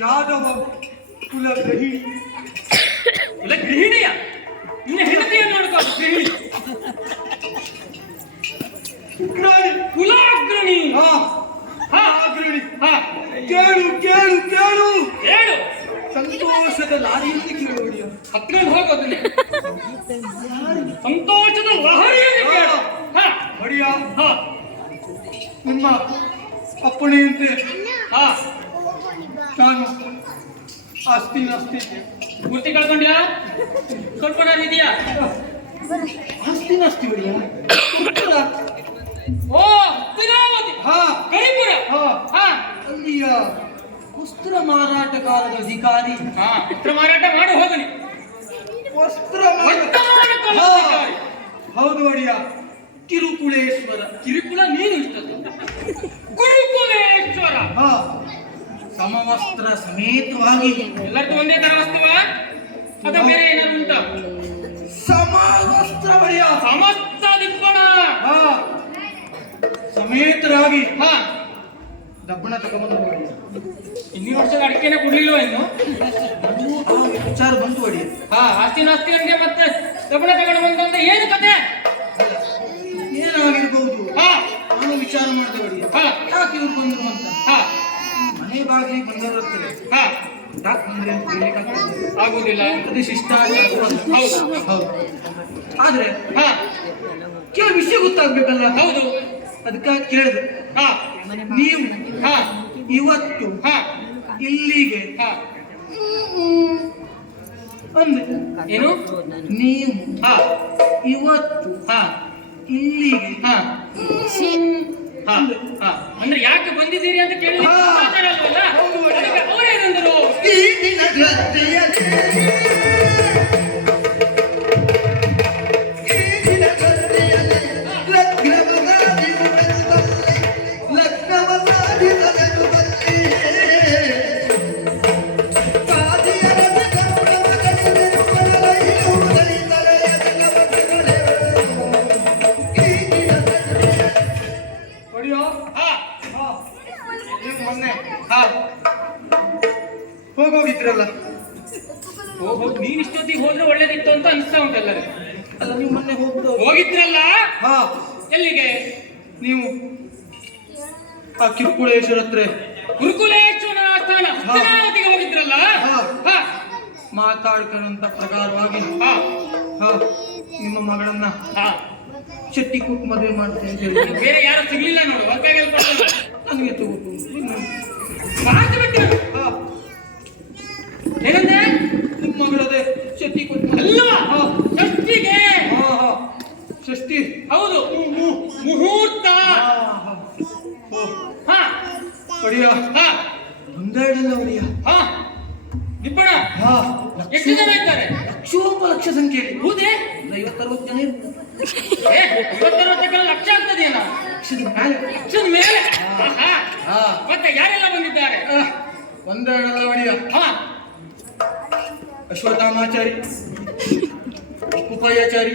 ಯಾದವ ಕುಲ ಗೃಹಿಣಿ. ಕುಲ ಗೃಹಿಣಿಯ? ನಿನ್ನ ಹೆಂಡತಿಯನ್ನು ನೋಡ್ಕೊಂಡು ಗೃಹಿಣಿ. ಕುಲಾಗ್ರಣಿ. ಅಗ್ರಣಿ. ಕೇಳು ಕೇಳು ಕೇಳು ಹೇಳು. ಸಂತೋಷದ ಲಾರಿಯಲ್ಲಿ ಕೇಳುವಡಿಯ ಹತ್ಕೊಂಡು ಹೋಗೋದಿಲ್ಲ. ಸಂತೋಷದ ಲಹರಿಯಲ್ಲಿ ಕೇಳು. ಹೊಡಿಯ ನಿಮ್ಮ ಅಪ್ಪಣೆಯಂತೆ ನಾನು ಆಸ್ತಿ ಪೂರ್ತಿ ಕಳ್ಕೊಂಡ್ಯಾ? ಸ್ವಲ್ಪ ಇದೆಯಾ? ಆಸ್ತಿ ಹೊಡಿಯ. ಓ ತಿರುಪತಿ. ಕರಿಪುರ. ಅಲ್ಲಿಯ ವಸ್ತ್ರ ಮಾರಾಟಗಾರರ ಅಧಿಕಾರಿ. ವಸ್ತ್ರ ಮಾರಾಟ ಮಾಡು ಹೋಗನಿ. ವಸ್ತ್ರ ಹೌದು ಒಡಿಯ. ಕಿರುಕುಳೇಶ್ವರ. ಕಿರುಕುಳ ನೀನು ಇಷ್ಟದು. ಗುರುಕುಲೇಶ್ವರ. ಸಮವಸ್ತ್ರ ಸಮೇತವಾಗಿ ಎಲ್ಲರಿಗೂ ಒಂದೇ ತರ ವಸ್ತುವ ಅದ ಬೇರೆ ಏನಾದ್ರು ಉಂಟಾ? ಸಮವಸ್ತ್ರ ಒಡಿಯ. ಸಮಸ್ತ ದಿಬ್ಬಣ ಸಮೇತರಾಗಿ ದಬ್ಬಣ ತಗೊಂಡು ಇನ್ನೂ ವರ್ಷದ ಅಡಿಕೆನ ಕೊಡ್ಲಿಲ್ವ ಇನ್ನು? ವಿಚಾರ ಬಂತು ಒಡಿ. ಆಸ್ತಿ ನಾಸ್ತಿ ನಮ್ಗೆ ಮತ್ತೆ ದಬ್ಬಣ ತಗೊಂಡು ಬಂದಂತ ಏನು ಕತೆ? ಏನಾಗಿರ್ಬಹುದು ನಾನು ವಿಚಾರ ಮಾಡಿದೆ ಒಡಿ. ಯಾಕೆ ಇವ್ರು ಬಂದ್ರು ಅಂತ. ಮನೆ ಬಾಗಿಲಿಗೆ ಬಂದಿರುತ್ತದೆ. ಆಗುದಿಲ್ಲ. ಅದು ಶಿಷ್ಟಾಚಾರ. ಹೌದು. ಆದ್ರೆ ಕೆಲವು ವಿಷಯ ಗೊತ್ತಾಗ್ಬೇಕಲ್ಲ. ಹೌದು. ಅದಕ್ಕಾಗಿ ಕೇಳಿದೆ. ನೀವು ಇವತ್ತು ಇಲ್ಲಿಗೆ ಅಂದೆ. ಏನು? ನೀವು ಇವತ್ತು ಇಲ್ಲಿಗೆ ಅಂದ್ರೆ ಯಾಕೆ ಬಂದಿದ್ದೀರಿ ಅಂತ ಕೇಳಿ ಅವರೇನಂದರು? ಈ ದಿನ ಹೋಗೋಗಿದ್ರಲ್ಲ. ನೀನ್ ಇಷ್ಟೊತ್ತಿಗೆ ಹೋದ್ರೆ ಒಳ್ಳೇದಿತ್ತು ಅಂತ ಅನಿಸ್ತಾ ಉಂಟಲ್ಲ. ಅಲ್ಲ ನೀವು ಮೊನ್ನೆ ಹೋಗಿದ್ರಲ್ಲ. ಎಲ್ಲಿಗೆ? ನೀವು ಆ ಕಿರುಕುಳೇಶ್ವರ ಹತ್ರ ಗುರುಕುಲೇಶ್ವರ ಸ್ಥಾನ ಹಸ್ತಿನಾವತಿಗೆ ಹೋಗಿದ್ರಲ್ಲ. ಮಾತಾಡ್ಕೊಂಡಂತ ಪ್ರಕಾರವಾಗಿ ನಿಮ್ಮ ಮಗಳನ್ನ ಶೆಟ್ಟಿ ಕೂತ್ ಮದುವೆ ಮಾಡ್ತೇನೆ ಅಂತ ಹೇಳಿ ಬೇರೆ ಯಾರು ಸಿಗ್ಲಿಲ್ಲ ನೋಡು. ನನಗೆ ತಗೋತು ಏನಂದ್ರೆ ನಿಮ್ಮ ಮಗಳದೇ ಶೆಟ್ಟಿ ಕೂತ್ ಅಲ್ವಾ? ಷಷ್ಠಿಗೆ. ಷಷ್ಠಿ ಹೌದು. ಮುಹೂರ್ತ. ಒಡಿಯ ಒಂದೆರಡಲ್ಲ ಒಡಿಯ. ದಿಬ್ಬಣ ಎಷ್ಟು ಜನ ಇದ್ದಾರೆ? ಲಕ್ಷ ಸಂಖ್ಯೆಯಲ್ಲಿ. ಹೌದೇ? 50-60 ಜನ ಇರ್ತಾರೆ. 50-60 ಲಕ್ಷ ಆಗ್ತದೇನ? ಲಕ್ಷದ ಮೇಲೆ. ಮತ್ತೆ ಯಾರೆಲ್ಲ ಬಂದಿದ್ದಾರೆ? ಒಂದೆರಡಲ್ಲ ಒಡಿಯ. ಅಶ್ವತ್ಥಾಮಾಚಾರಿ, ಉಪಾಯಾಚಾರಿ,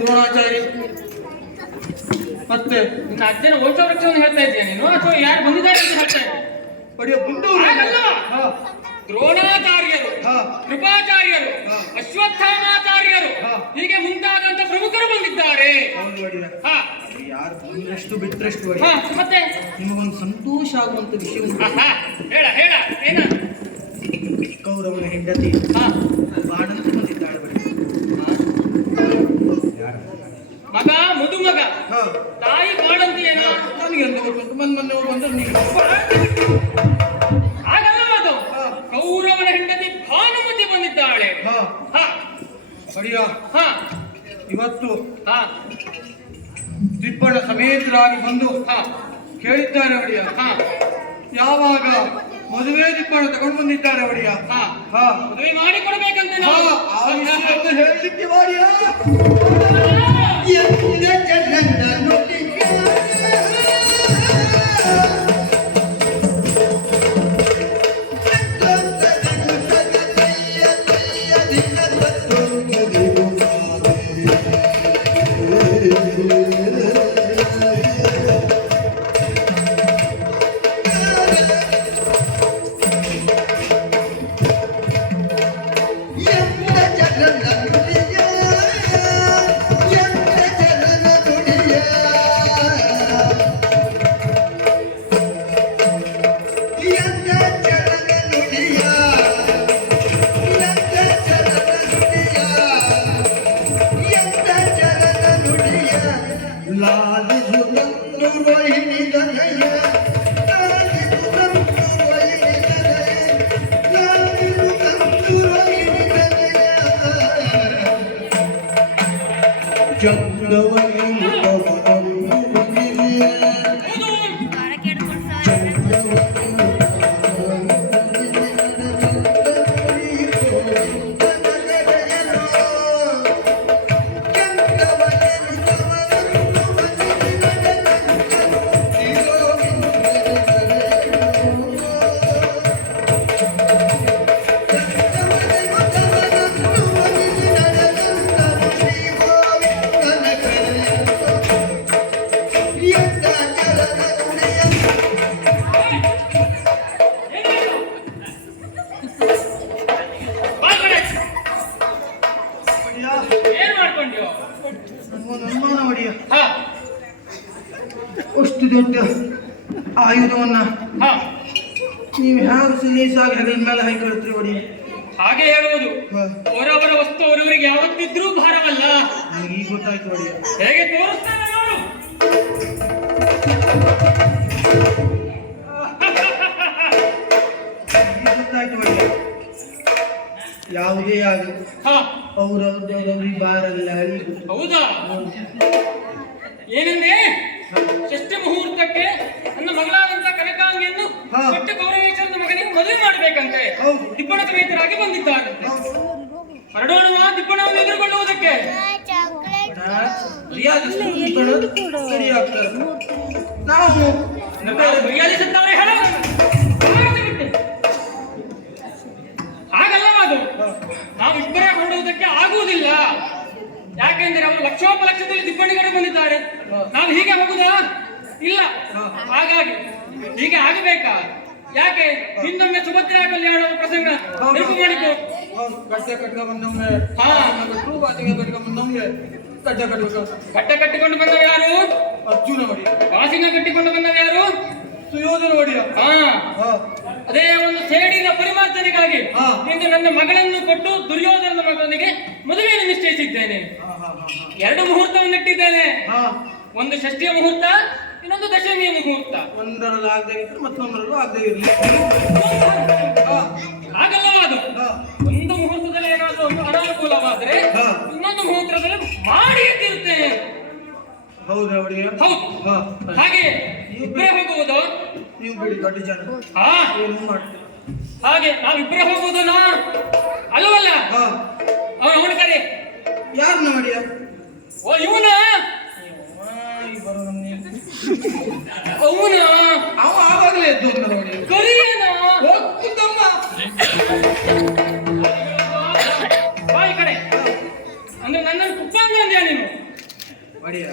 ದ್ರೋಣಾಚಾರಿ, ಮತ್ತೆ ನಿನ್ನ ಅಜ್ಜನ ವಂಶವೃಕ್ಷವನ್ನು ಹೇಳ್ತಾ ಇದ್ದೀಯ ನೀನು ಅಥವಾ ಯಾರು ಬಂದಿದ್ದಾರೆ ಅಂತ ಹೇಳ್ತಾ ಇದ್ದೀಯ? ಒಡಿಯ ಬಂದವರು ದ್ರೋಣಾಚಾರ್ಯರು, ಕೃಪಾಚಾರ್ಯರು, ಅಶ್ವತ್ಥಾಮಾಚಾರ್ಯರು ಹೀಗೆ ಮುಂತಾದಂತ ಪ್ರಮುಖರು ಬಂದಿದ್ದಾರೆ. ಯಾರು ಬಂದ್ರಷ್ಟು ಬಿಟ್ಟರಷ್ಟು ಮತ್ತೆ ನಿಮಗೊಂದು ಸಂತೋಷ ಆಗುವಂತ ವಿಷಯ ಹೇಳ ಹೇಳ. ಏನ? ಕೌರವನ ಹೆಂಡತಿ ಬಾಡಂತ ಬಂದಿದ್ದಾಳೆ. ಮಗ ಮದುಮಗ ತಾಯಿ ಬಾಡಂತಿ ಏನೋ ನನಗೆ ಒಂದು ಮೊನ್ನೆ ಬಂದ್ರೆ ನೀವು ಹಾಗಲ್ಲ ಅದು ಹಾ. ಕೌರವನ ಹೆಂಡತಿ ಭಾನುಮತಿ ಬಂದಿದ್ದಾಳೆ. ಹಾ ಹಾ ಅಡಿಯ ಹಾ ಇವತ್ತು ಹಾ ದಿಬ್ಬಣ ಸಮೇತರಾಗಿ ಬಂದು ಹಾ ಕೇಳಿದ್ದಾರೆ ಒಡೆಯ. ಹಾ ಯಾವಾಗ ಮದುವೆ ದಿಬ್ಬಣ ತಗೊಂಡು ಬಂದಿದ್ದಾರೆ ಒಡೆಯ. ಹಾ ಹಾ ಮದುವೆ ಮಾಡಿಕೊಡ್ಬೇಕಂತೆ ಹಾ, ನಾವು. ಆ ವಿಷಯವನ್ನು ಹೇಳಲಿಕ್ಕೆ ಒಡೆಯ. ಏನ್ ಮಾಡ್ಕೊಂಡ್ಯೋ? ಅನುಮಾನ ಒಡೆಯ. ಹಾ ಅಷ್ಟು ದೊಡ್ಡ ಆಯುಧವನ್ನ ಹಾ ನೀವು ಹೇಗೆ ಸಲೀಸಾಗಿ ಹೆಗಲ ಮೇಲೆ ಹಾಕೊಳ್ತೀರಿ ಒಡೆಯ. ಹಾಗೆ ಹೇಳುವುದು. ಅವರವರ ವಸ್ತು ಅವರವರಿಗೆ ಯಾವತ್ತಿದ್ರೂ ಭಾರವಲ್ಲ. ನನಗೆ ಈಗ ಗೊತ್ತಾಯ್ತು ಒಡೆಯ. ಹೇಗೆ ತೋರಿಸ್ತಾನೆ ನೋಡು. ಈಗ ಗೊತ್ತಾಯ್ತು ಒಡೆಯ. ಯಾವುದೇ ಆಗಲಿ ಹಾ ಅವರವ್ರಿಗೆ ಬಾರಲ್ಲ ಅಳಿಗೂ. ಹೌದಾ? ಏನಂದ್ರೆ ಷಷ್ಠಿ ಮುಹೂರ್ತಕ್ಕೆ ನನ್ನ ಮಗಳಾದಂತ ಕನಕಾಂಗಿಯನ್ನು ಹಾ. ಕೊಟ್ಟ ಗೌರವೇಶ್ವರನ ಮಗನಿಗೆ ಮದುವೆ ಮಾಡಬೇಕಂತೆ ಹೌದು. ದಿಬ್ಬಣ ಸಮೇತರಾಗಿ ಬಂದಿದ್ದಾರಂತೆ. ಹೊರಡೋಣವಾ ದಿಬ್ಬಣವನ್ನು ಎದುರುಗೊಳ್ಳುವುದಕ್ಕೆ? ಸರಿ ಆಗ್ತಾರೆ. ನಾವು ಮರ್ಯಾದಿಸುತ್ತವರೇ ಹೇಳ ಹಾಗಲ್ಲ ಅದು. ನಾವಿಬ್ಬರೇ ಹೊರಡುವುದಕ್ಕೆ ಆಗುವುದಿಲ್ಲ. ಯಾಕೆಂದ್ರೆ ಅವರು ಲಕ್ಷೋಪಲಕ್ಷದಲ್ಲಿ ದಿಬ್ಬಣಿಗರು ಬಂದಿದ್ದಾರೆ. ನಾವು ಹೀಗೆ ಹೋಗುದಾ? ಇಲ್ಲ. ಹಾಗಾಗಿ ಹೀಗೆ ಆಗಬೇಕಾ? ಯಾಕೆ ಹಿಂದೊಮ್ಮೆ ಸುಭದ್ರಾ ಕಲ್ಯಾಣ ಪ್ರಸಂಗ ನೆನಪು ಮಾಡಿಕೊ. ಗಡ್ಡೆ ಕಟ್ಕ ಬಂದವ್ರೆ. ಹಾ ಬಾತಿಗೆ ಕಟ್ಕ ಬಂದವ್ರೆ. ಗಡ್ಡೆ ಕಟ್ಬೇಕು. ಗಡ್ಡೆ ಕಟ್ಟಿಕೊಂಡು ಬಂದವ ಯಾರು? ಅರ್ಜುನ ಒಡೆಯ. ವಾಸಿನ ಕಟ್ಟಿಕೊಂಡು ಬಂದವ ಯಾರು? ಸುಯೋಧನ ಒಡೆಯ. ಹಾ ಅದೇ ಒಂದು ಸೇಡಿನ ಪರಿವರ್ತನೆಗಾಗಿ ಹಾ. ಇಂದು ನನ್ನ ಮಗಳನ್ನು ಕೊಟ್ಟು ದುರ್ಯೋಧನ ಮಗನಿಗೆ ಮದುವೆಯನ್ನು ನಿಶ್ಚಯಿಸಿದ್ದೇನೆ. ಎರಡು ಮುಹೂರ್ತವನ್ನು ಇಟ್ಟಿದ್ದೇನೆ. ಒಂದು ಷಷ್ಠಿಯ ಮುಹೂರ್ತ, ಇನ್ನೊಂದು ದಶಮಿಯ ಮುಹೂರ್ತ. ಒಂದರಲ್ಲಿ ಆಗದೆ ಇದ್ರೆ ಮತ್ತೊಂದರಲ್ಲೂ ಆಗದೆ ಇರಲಿ. ಹಾಗಲ್ಲ ಅದು. ಒಂದು ಮುಹೂರ್ತದಲ್ಲಿ ಏನಾದರೂ ಒಂದು ಅನಾನುಕೂಲವಾದ್ರೆ ಇನ್ನೊಂದು ಮುಹೂರ್ತದಲ್ಲಿ ಮಾಡಿಯೇ ತೀರುತ್ತೇನೆ. ಹೌದಾ ಒಡೆಯ? ಹೌದು. ಹಾಗೆ ಇಬ್ಬರೇ ಹೋಗುವುದು. ನೀವು ಬಿಡಿ ದೊಡ್ಡ ಜನ. ಹಾ ಏನು ಮಾಡ್ತೀರಿ? ಹಾಗೆ ನಾವಿಬ್ಬರೇ ಹೋಗುವುದು. ಅಲ್ಲವಲ್ಲ ಅವನ ಕರೆ ಯಾರನ್ನ ಒಡೆಯ? ಓ ಇವನ ಅವನ ಅವ ಆವಾಗಲೇ ಎದ್ದು ಅಂತ ಒಡೆಯ. ಕರಿಯೇನ ಹೋಗ್ತಮ್ಮ. ಬಾಯಿ ಕಡೆ ಅಂದ್ರೆ ನನ್ನನ್ನು ಕುಪ್ಪಂಗ ಅಂದ್ಯಾ ನೀನು? ಒಡೆಯ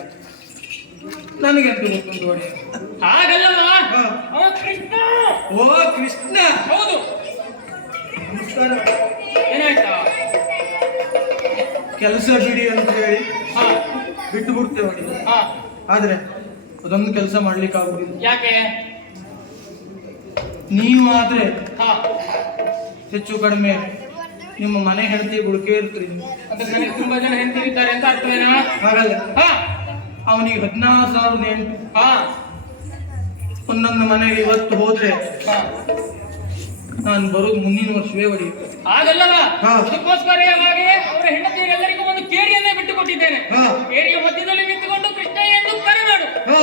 ನನಗೆ ಅಂತ ಗೊತ್ತುಂಟು ಒಡೆಯ. ಹಾಗಲ್ಲವಾ? ಅವ ಕೃಷ್ಣ. ಓ ಕೃಷ್ಣ. ಹೌದು. ನಮಸ್ಕಾರ. ಏನಾಯ್ತಾ? ಕೆಲಸ ಬಿಡಿ ಅಂತ ಹೇಳಿ ಹಾ ಬಿಟ್ಟು ಬಿಡ್ತೇವೆ ಒಡೆಯ. ಹಾ ಆದ್ರೆ ಅದೊಂದು ಕೆಲಸ ಮಾಡ್ಲಿಕ್ಕೆ ಆಗುದಿಲ್ಲ. ಯಾಕೆ? ನೀವು ಆದ್ರೆ ಹಾ ಹೆಚ್ಚು ಕಡಿಮೆ ನಿಮ್ಮ ಮನೆ ಹೆಂಡತಿ ಗುಡುಕೆ ಇರ್ತೀರಿ ನೀವು. ಅಂದ್ರೆ ನನಗೆ ತುಂಬಾ ಜನ ಹೆಂಡತಿರಿದ್ದಾರೆ ಅಂತ ಅರ್ಥವೇನಾ? ಹಾಗಲ್ಲ. ಹಾ ಅವನಿಗೆ 16,000 ನೆಂಟು. ಹಾ ಒಂದೊಂದು ಮನೆಗೆ ಇವತ್ತು ಹೋದ್ರೆ ಹಾ. ನಾನು ಬರೋದು ಮುಂದಿನ ವರ್ಷವೇ ಹೊಡೆಯುತ್ತೆ. ಹಾಗಲ್ಲವ, ಹಾ. ಅದಕ್ಕೋಸ್ಕರವಾಗಿ ಅವರ ಹೆಂಡತಿಯರೆಲ್ಲರಿಗೂ ಒಂದು ಕೇರಿಯನ್ನೇ ಬಿಟ್ಟು ಕೊಟ್ಟಿದ್ದೇನೆ. ಹಾ. ಕೇರಿಯ ಮಧ್ಯದಲ್ಲಿ ನಿಂತುಕೊಂಡು ಕೃಷ್ಣ ಎಂದು ಕರೆ ಮಾಡು. ಹಾ